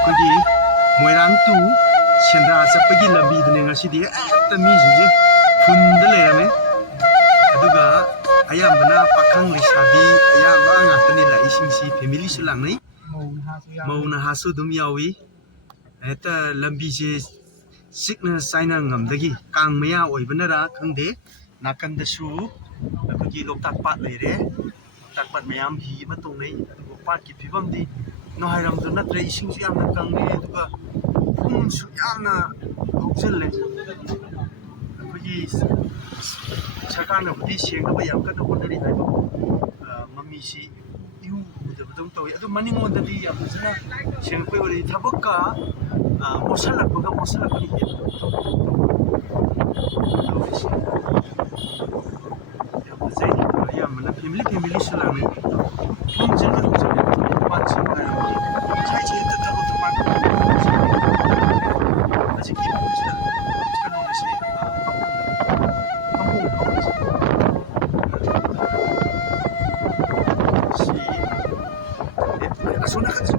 ꯑꯩꯈꯣꯏꯒꯤ ꯃꯣꯏꯔꯥꯡ ꯇꯨ ꯁꯦꯟꯗ꯭ꯔꯥ ꯆꯠꯄꯒꯤ ꯂꯝꯕꯤꯗꯨꯅꯦ ꯉꯁꯤꯗꯤ ꯍꯦꯛꯇ ꯃꯤꯁꯤꯡꯁꯦ ꯐꯨꯟꯗ ꯂꯩꯔꯝꯃꯦ ꯑꯗꯨꯒ ꯑꯌꯥꯝꯕꯅ ꯄꯥꯈꯪ ꯂꯩꯁꯥꯕꯤ ꯑꯌꯥꯝꯕ ꯉꯥꯛꯇꯅꯤ ꯂꯥꯛꯏꯁꯤꯡꯁꯤ ꯐꯦꯃꯤꯂꯤꯁꯨ ꯂꯥꯛꯅꯩ ꯃꯧ ꯅꯍꯥꯁꯨ ꯑꯗꯨꯝ ꯌꯥꯎꯏ ꯍꯦꯛꯇ ꯂꯝꯕꯤꯁꯦ ꯆꯤꯛꯅ ꯆꯥꯏꯅ ꯉꯝꯗꯒꯤ ꯀꯥꯡ ꯃꯌꯥ ꯑꯣꯏꯕꯅꯔꯥ ꯈꯪꯗꯦ ꯅꯥꯀꯟꯗꯁꯨ ꯑꯩꯈꯣꯏꯒꯤ ꯂꯣꯛꯇꯥꯛ ꯄꯥꯠ ꯂꯩꯔꯦ ꯂꯣꯛꯇꯥꯛ ꯄꯥꯠ ꯃꯌꯥꯝ ꯍꯤ ꯑꯃ ꯇꯣꯡꯅꯩ ꯑꯗꯨꯕꯨ ꯄꯥꯠꯀꯤ ꯐꯤꯕꯝꯗꯤ ꯅꯍꯥꯏꯔꯝꯗꯨ ꯅꯠꯇ꯭ꯔꯦ ꯏꯁꯤꯡꯁꯨ ꯌꯥꯝꯅ ꯀꯪꯉꯦ ꯑꯗꯨꯒ ꯐꯨꯝꯁꯨ ꯌꯥꯝꯅ ꯍꯧꯖꯤꯜꯂꯦ ꯑꯩꯈꯣꯏꯒꯤ ꯁꯔꯀꯥꯔꯅꯕꯨꯗꯤ ꯁꯦꯡꯅꯕ ꯌꯥꯝ ꯀꯟꯅ ꯍꯣꯠꯅꯔꯤ ꯍꯥꯏꯕ ꯃꯃꯤꯁꯤ ꯏꯎ ꯎꯗꯕꯗꯧ ꯇꯧꯏ ꯑꯗꯨ ꯃꯅꯤꯡꯉꯣꯟꯗꯗꯤ ꯌꯥꯝ ꯐꯖꯅ ꯁꯦꯡꯉꯛꯄꯩ ꯑꯣꯏꯔꯗꯤ ꯊꯕꯛꯀ ꯃꯣꯠꯁꯜꯂꯛꯄꯒ ꯍꯦꯟꯅ ꯇꯧꯔꯤꯁꯤ ꯌꯥꯝ ꯐꯖꯩ ꯑꯌꯥꯝꯕꯅ ꯐꯦꯃꯤꯂꯤꯁꯨ ꯂꯥꯛꯅꯩ ꯐꯨꯝꯁꯦ ꯂꯣꯏ ꯍꯧꯖꯤꯜꯂꯦ ꯄꯥꯠꯁꯤ ꯅꯨꯡꯉꯥꯏꯔꯝꯃꯤ ꯉꯁꯥꯏꯁꯦ ꯍꯦꯛꯇ ꯊꯕꯛ ꯊꯧꯃꯥꯟ ꯍꯧꯖꯤꯛꯀꯤ ꯃꯐꯝꯁꯤꯗ ꯀꯩꯅꯣꯁꯦ ꯑꯁꯣꯝ ꯅꯥꯀꯟꯁꯨ